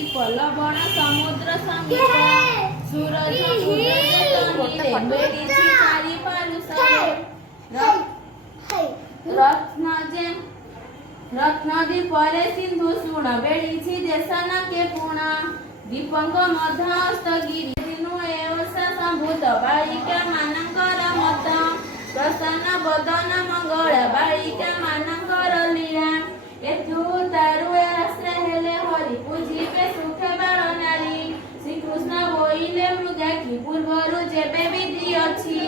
दीप लवण समुद्र समीप सूरज तनी मेरी चारी पालू रत्नदी परे सिंधु सुण बेड़ी देशना के पुण दीपंग मधस्तगिरी दिनु एवसा संभूत बालिका मानकर मत प्रसन्न बदन मंगल बालिका मानकर लीला एथु तारु आश्रय हेले हरि पूजिबे सुखे बाळ नारी श्री कृष्ण बोइले मृगा की पूर्वरु जेबे विधि अछि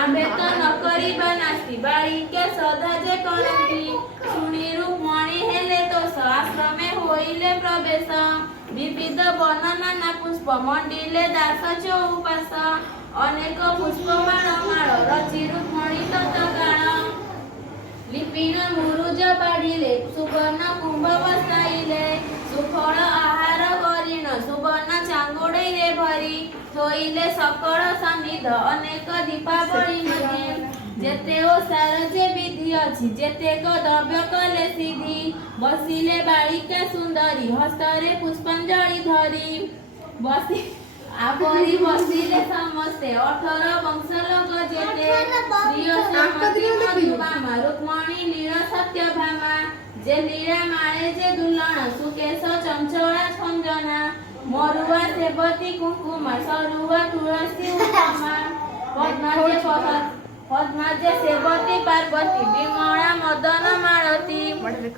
आंबे तो न करिबा नास्ति बालिका सदा जे करती सुनी रुक्मणी हेले तो आश्रमे होइले प्रवेश विविध वर्णना पुष्प मंडिले दास चौपास अनेक पुष्पमाळ माळ रचि रुक्मणी तत्काळ लिपिन मुरुज बाड़िले सुवर्ण कुंभ बसाइले सुफल आहार करिण सुवर्ण चांगोड़े भरी थोइले सकल सन्निध अनेक दीपावली मध्ये जेते ओसार जे विधि अछि जेतेक द्रव्य कले सिद्धि बसिले बालिका सुंदरी हस्तरे पुष्पांजलि धरी बसी आपरी बसिले समस्ते 18 वंश लोक जेते प्रिय समति मधुबामा रुक्मणी लीला सत्यभामा जे लीला माळे जे दुल्लण सुकेश चंचला छंजना मरुआ सेवती कुंकुमा सरुआ तुलसी उत्तमा पद्माजे सेवती पार्वती विमला मदन मालती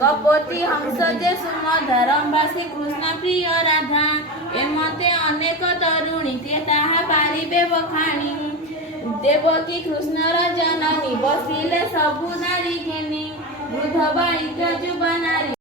कपोती हंस जे सुमधा रंभासी कृष्ण प्रिय राधा एमते अनेक तरुणी ते ताहा पारिबे बखाणी देवकी कृष्णर जननी बसिले सबु नारी घेनी वृद्ध बालिका युवा नारी